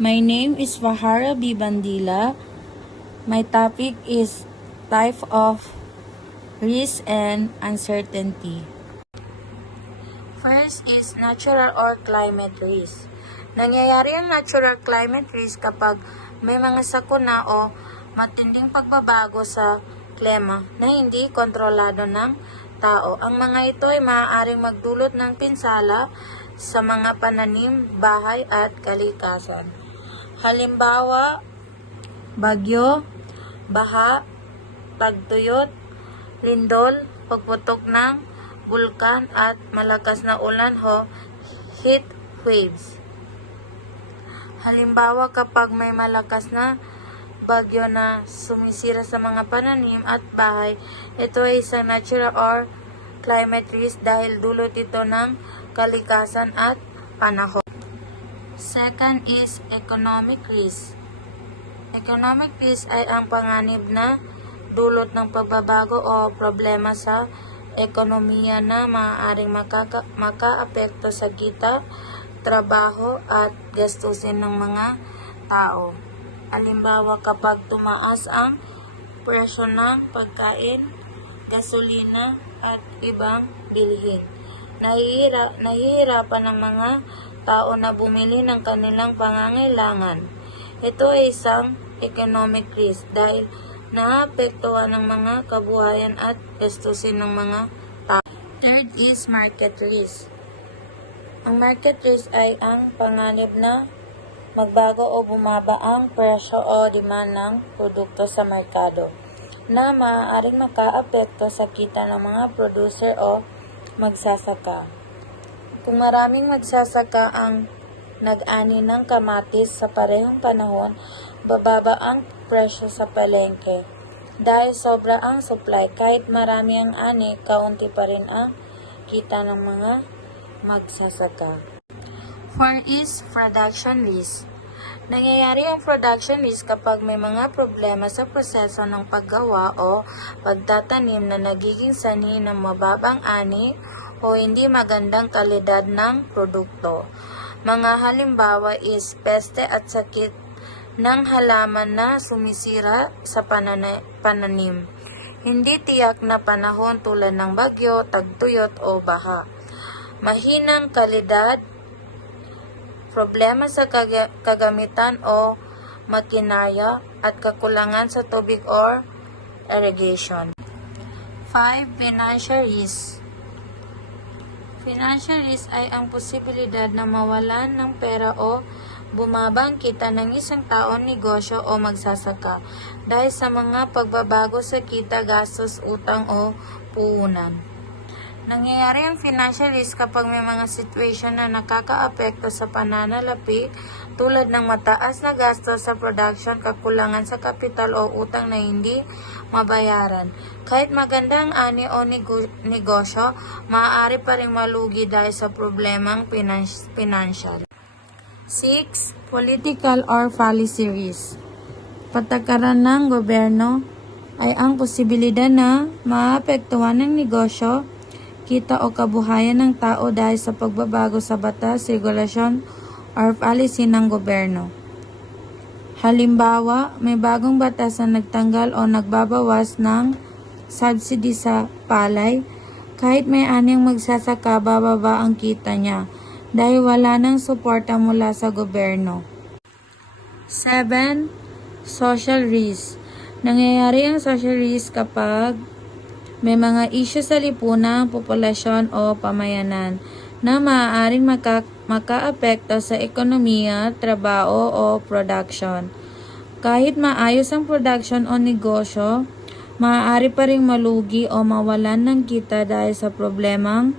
My name is Fahara B. Bandila. My topic is type of risk and uncertainty. First is natural or climate risk. Nangyayari ang natural climate risk kapag may mga sakuna o matinding pagbabago sa klima na hindi kontrolado ng tao. Ang mga ito ay maaaring magdulot ng pinsala sa mga pananim, bahay at kalikasan. Halimbawa, bagyo, baha, tagtuyot, lindol, pagputok ng bulkan at malakas na ulan o heat waves. Halimbawa, kapag may malakas na bagyo na sumisira sa mga pananim at bahay, ito ay isang natural or climate risk dahil dulot ito ng kalikasan at panahon. Second is economic risk. Economic risk ay ang panganib na dulot ng pagbabago o problema sa ekonomiya na maaaring makaapekto sa kita, trabaho at gastusin ng mga tao. Halimbawa, kapag tumaas ang presyo ng pagkain, gasolina at ibang bilihin, nahihirapan ng mga tao na bumili ng kanilang pangangailangan. Ito ay isang economic risk dahil naapektuhan ng mga kabuhayan at gastusin ng mga tao. Third is market risk. Ang market risk ay ang panganib na magbago o bumaba ang presyo o demand ng produkto sa merkado na maaaring makaapekto sa kita ng mga producer o magsasaka. Kung maraming magsasaka ang nag-ani ng kamatis sa parehong panahon, bababa ang presyo sa palengke. Dahil sobra ang supply, kahit marami ang ani, kaunti pa rin ang kita ng mga magsasaka. Fourth is production risk. Nangyayari ang production risk kapag may mga problema sa proseso ng paggawa o pagtatanim na nagiging sanhi ng mababang ani o hindi magandang kalidad ng produkto. Mga halimbawa is peste at sakit ng halaman na sumisira sa pananim. Hindi tiyak na panahon tulad ng bagyo, tagtuyot o baha. Mahinang kalidad, problema sa kagamitan o makinarya at kakulangan sa tubig or irrigation. 5. Financial risk. Financial risk ay ang posibilidad na mawalan ng pera o bumaba ang kita ng isang tao, negosyo o magsasaka dahil sa mga pagbabago sa kita, gastos, utang o puhunan. Nangyayari ang financial risk kapag may mga sitwasyon na nakakaapekto sa pananalapi tulad ng mataas na gastos sa production, kakulangan sa kapital o utang na hindi mabayaran. Kahit maganda ang ani o negosyo, maaari pa rin malugi dahil sa problemang financial. 6. Political or policy risk. Patakaran ng gobyerno ay ang posibilidad na maapektuhan ng negosyo, kita o kabuhayan ng tao dahil sa pagbabago sa batas, regulasyon, or policy ng gobyerno. Halimbawa, may bagong batas na nagtanggal o nagbabawas ng subsidy sa palay. Kahit may anyang magsasaka, bababa ang kita niya dahil wala nang suporta mula sa gobyerno. 7. Social risk. Nangyayari ang social risk kapag may mga isyu sa lipunan, populasyon o pamayanan na maaaring makaapekto sa ekonomiya, trabaho o production. Kahit maayos ang production o negosyo, maaari pa ring malugi o mawalan ng kita dahil sa problemang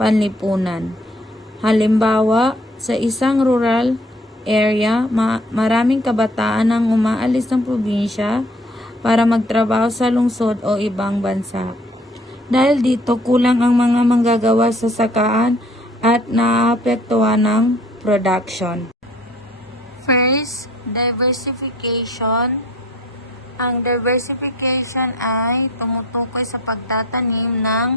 panlipunan. Halimbawa, sa isang rural area, maraming kabataan ang umaalis ng probinsya para magtrabaho sa lungsod o ibang bansa. Dahil dito, kulang ang mga manggagawa sa sakaan at naapektuhan ng production. First, diversification. Ang diversification ay tumutukoy sa pagtatanim ng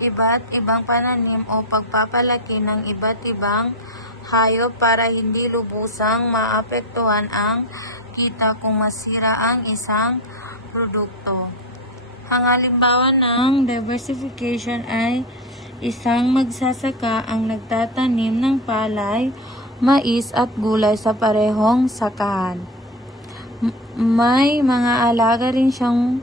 iba't ibang pananim o pagpapalaki ng iba't ibang hayop para hindi lubusang maapektuhan ang kita kung masira ang isang produkto. Ang halimbawa ng diversification ay isang magsasaka ang nagtatanim ng palay, mais at gulay sa parehong sakahan. May mga alaga rin siyang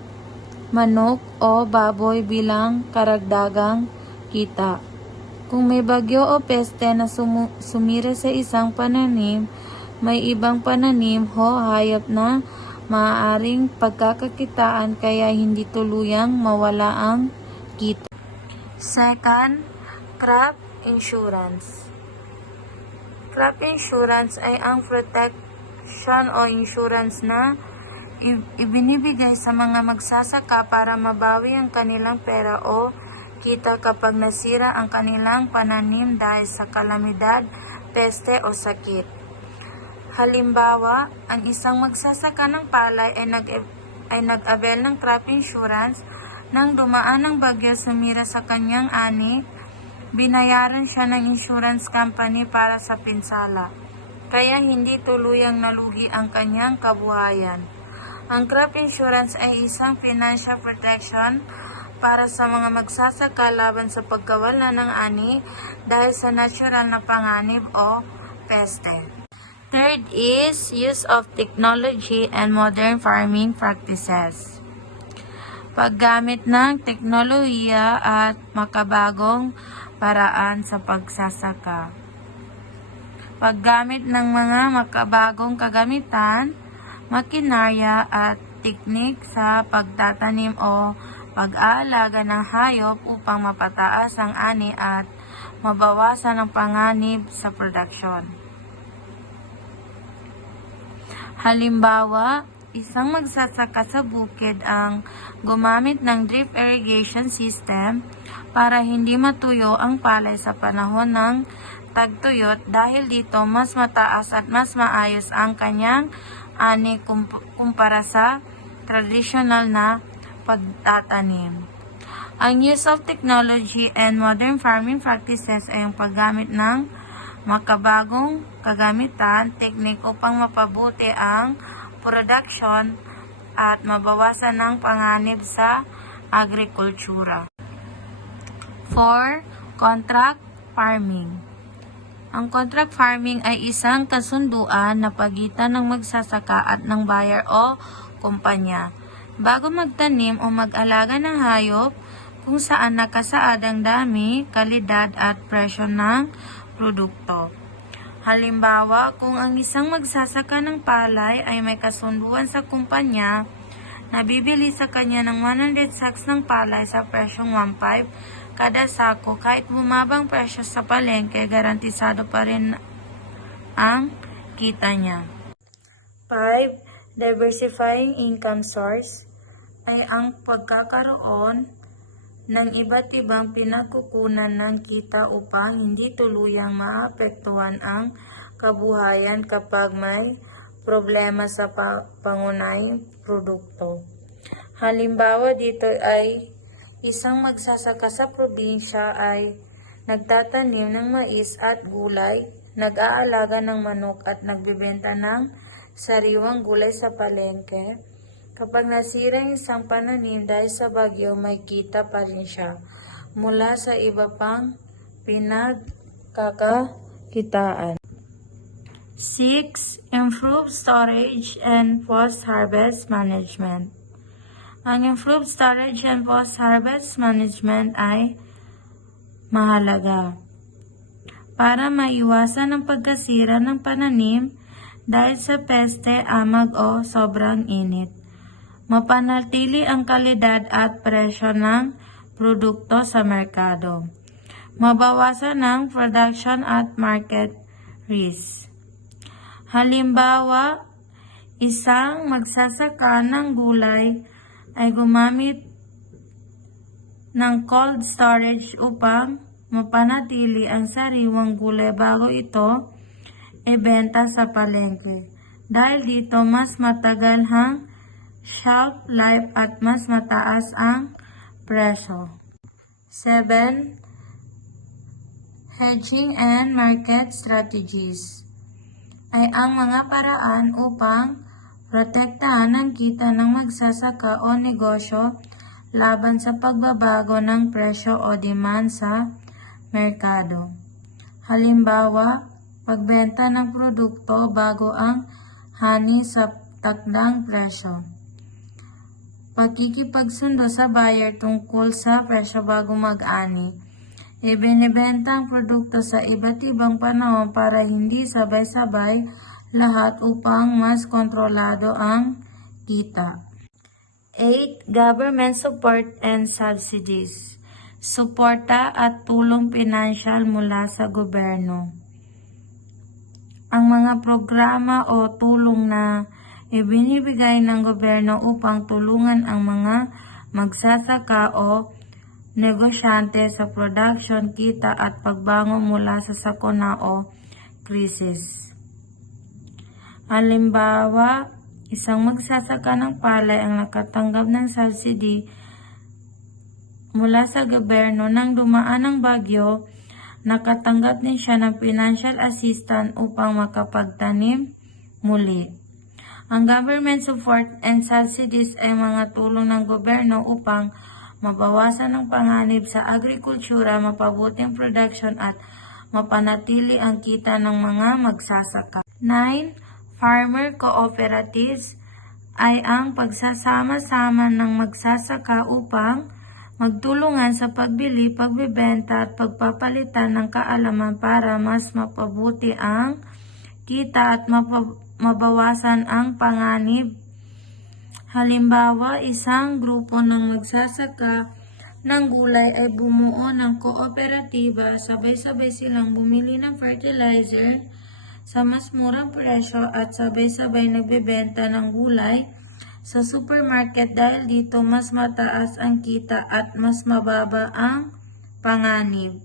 manok o baboy bilang karagdagang kita. Kung may bagyo o peste na sumira sa isang pananim, may ibang pananim o hayop na maaaring pagkakakitaan kaya hindi tuluyang mawala ang kita. Second, crop insurance. Crop insurance ay ang protection o insurance na ibinibigay sa mga magsasaka para mabawi ang kanilang pera o kita kapag nasira ang kanilang pananim dahil sa kalamidad, peste o sakit. Halimbawa, ang isang magsasaka ng palay ay nag-avail ng crop insurance nang dumaan ng bagyo sumira sa kanyang ani, binayaran siya ng insurance company para sa pinsala, kaya hindi tuluyang nalugi ang kanyang kabuhayan. Ang crop insurance ay isang financial protection para sa mga magsasaka laban sa pagkawala ng ani dahil sa natural na panganib o peste. Third is use of technology and modern farming practices. Paggamit ng teknolohiya at makabagong paraan sa pagsasaka. Paggamit ng mga makabagong kagamitan, makinarya at teknik sa pagtatanim o pag-aalaga ng hayop upang mapataas ang ani at mabawasan ang panganib sa produksyon. Halimbawa, isang magsasaka sa bukid ang gumamit ng drip irrigation system para hindi matuyo ang palay sa panahon ng tagtuyot dahil dito mas mataas at mas maayos ang kanyang ani kumpara sa traditional na pagtatanim. Ang use of technology and modern farming practices ay ang paggamit ng makabagong kagamitan, teknik upang mapabuti ang production at mabawasan ang panganib sa agrikultura. 4. Contract farming. Ang contract farming ay isang kasunduan na pagitan ng magsasaka at ng buyer o kumpanya bago magtanim o mag-alaga ng hayop kung saan nakasaad ang dami, kalidad at presyo ng produkto. Halimbawa, kung ang isang magsasaka ng palay ay may kasunduan sa kumpanya na bibili sa kanya ng 100 sacks ng palay sa presyong 1.5 kada sako, kahit bumabang presyo sa palengke, garantisado pa rin ang kita niya. 5. Diversifying income source ay ang pagkakaroon ng iba't ibang pinagkukunan ng kita upang hindi tuluyang maapektuhan ang kabuhayan kapag may problema sa pangunahing produkto. Halimbawa dito ay isang magsasaka sa probinsya ay nagtatanim ng mais at gulay, nag-aalaga ng manok at nagbebenta ng sariwang gulay sa palengke. Kapag nasira ang isang pananim dahil sa bagyo, may kita pa rin siya mula sa iba pang pinagkakakitaan. 6. Improve storage and post-harvest management. Ang improved storage and post-harvest management ay mahalaga para maiwasan ang pagkasira ng pananim dahil sa peste, amag o sobrang init. Mapanatili ang kalidad at presyo ng produkto sa merkado. Mabawasan ang production at market risk. Halimbawa, isang magsasaka ng gulay ay gumamit ng cold storage upang mapanatili ang sariwang gulay bago ito ibenta sa palengke. Dahil dito, mas matagal ang shelf life at mas mataas ang presyo. 7. Hedging and market strategies ay ang mga paraan upang protektahan ang kita ng magsasaka o negosyo laban sa pagbabago ng presyo o demand sa merkado. Halimbawa, pagbenta ng produkto bago ang hani sa takdang presyo. Pagkikipagsundo sa buyer tungkol sa presyo bago mag-ani. Ibinibenta ang produkto sa iba't ibang panahon para hindi sabay-sabay lahat upang mas kontrolado ang kita. 8. Government support and subsidies. Suporta at tulong pinansyal mula sa gobyerno. Ang mga programa o tulong na ibinibigay ng gobyerno upang tulungan ang mga magsasaka o negosyante sa production, kita at pagbangon mula sa sakuna o krisis. Halimbawa, isang magsasaka ng palay ang nakatanggap ng subsidy mula sa gobyerno nang dumaan ang bagyo, nakatanggap din siya ng financial assistance upang makapagtanim muli. Ang government support and subsidies ay mga tulong ng gobyerno upang mabawasan ang panganib sa agrikultura, mapabuting production at mapanatili ang kita ng mga magsasaka. 9. Farmer cooperatives ay ang pagsasama-sama ng magsasaka upang magtulungan sa pagbili, pagbebenta at pagpapalitan ng kaalaman para mas mapabuti ang kita at mabawasan ang panganib. Halimbawa, isang grupo ng magsasaka ng gulay ay bumuo ng kooperatiba, sabay-sabay silang bumili ng fertilizer sa mas murang presyo at sabay-sabay nagbebenta ng gulay sa supermarket dahil dito mas mataas ang kita at mas mababa ang panganib.